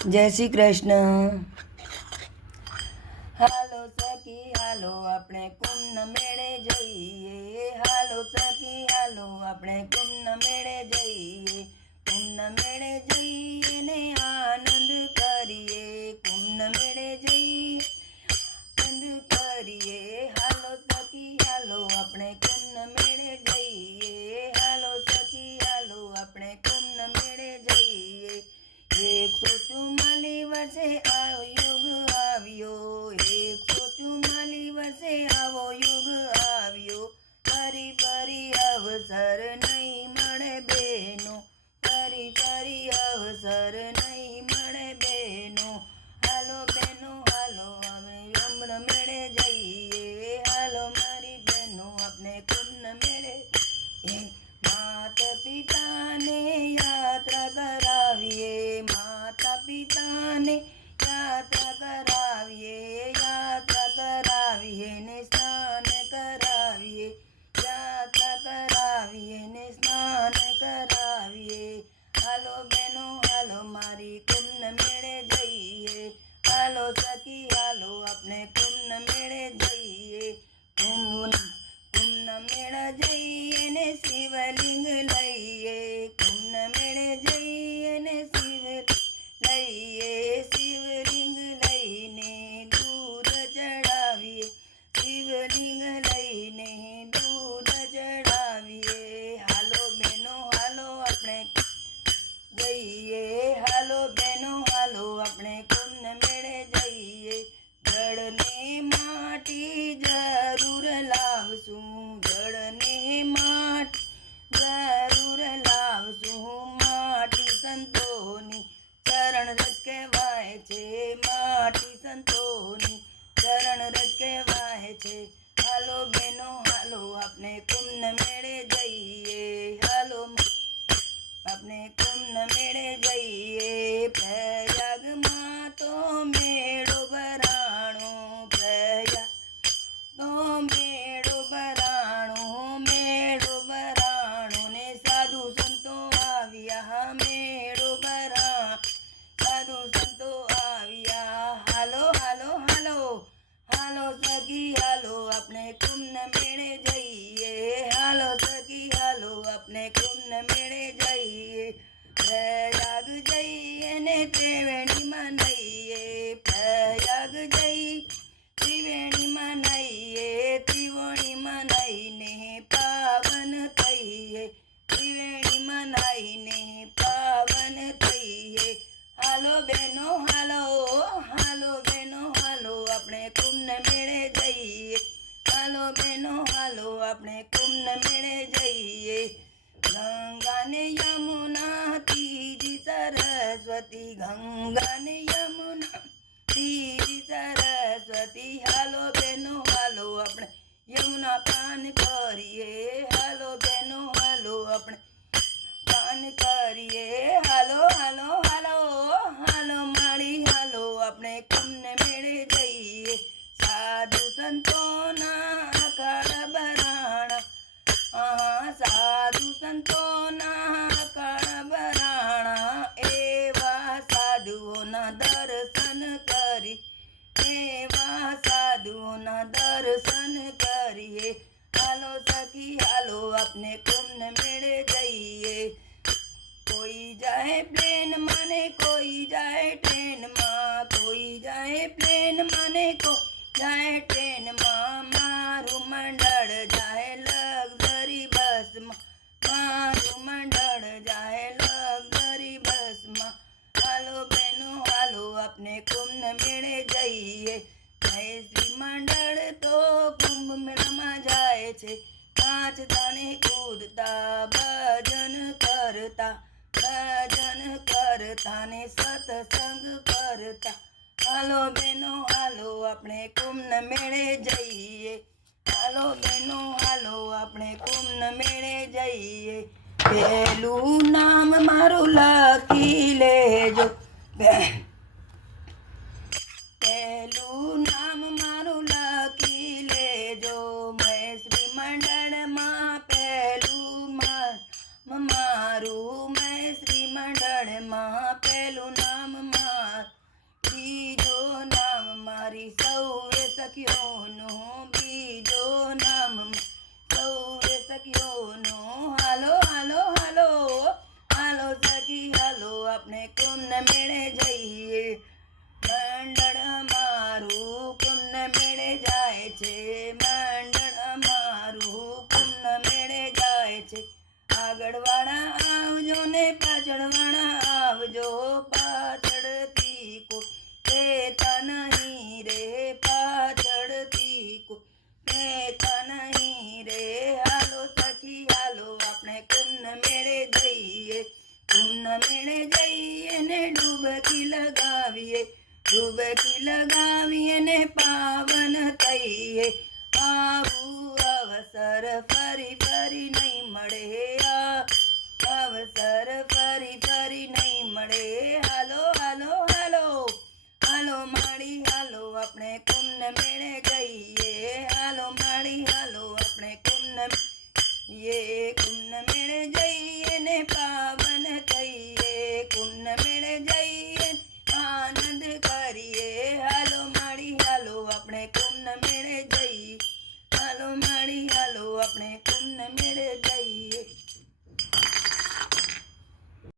જય શ્રી કૃષ્ણ. હાલો સખી, હાલો આપણે કુંભ મેળે જઈએ. હાલો સખી, હાલો આપણે કુંભ મેળે જોઈએ. যে ಶಿವಲಿಂಗ સંતોની ચરણ રજ કહેવાય છે. હાલો બેનો, હાલો આપને કુંભ મેળે જઈએ. હાલો આપણે કુંભ મેળે જઈએ. પ્રયાગમાં સરસ્વતી ગંગાને યમુના. તીરી સરસ્વતી, હાલો બેનો, હાલો આપણે યમુના પાન કરીએ. હાલો બેનો, હાલો આપણે પાન કરીએ. હાલો હાલો. अपना दर्शन करिए। हालो सखी, हालो, अपने कुंभ मेरे जाइए। कोई जाए प्लेन माने, कोई जाए ट्रेन माँ। कोई जाए प्लेन माने, को जाए ट्रेन કરતા, ભજન કરતા ને સત્સંગ કરતા. હાલો બેનો હાલો આપણે કુંભ મેળે જઈએ. હાલો બેનો હાલો આપણે કુંભ મેળે જઈએ. પહેલું નામ મારું લખી લેજો. બે જઈએ. મંડળ ડૂબકી લગાવીને પાવન થઈએ આવું અવસર ફરી ફરી નહીં મળે આ. અવસર ફરી ફરી નહીં મળે. હાલો હાલો હાલો. હાલો માળી, હાલો આપણે કુંભ મેળે ગઈએ. હાલો માળી, હાલો આપણે કુંભ યે કુંભ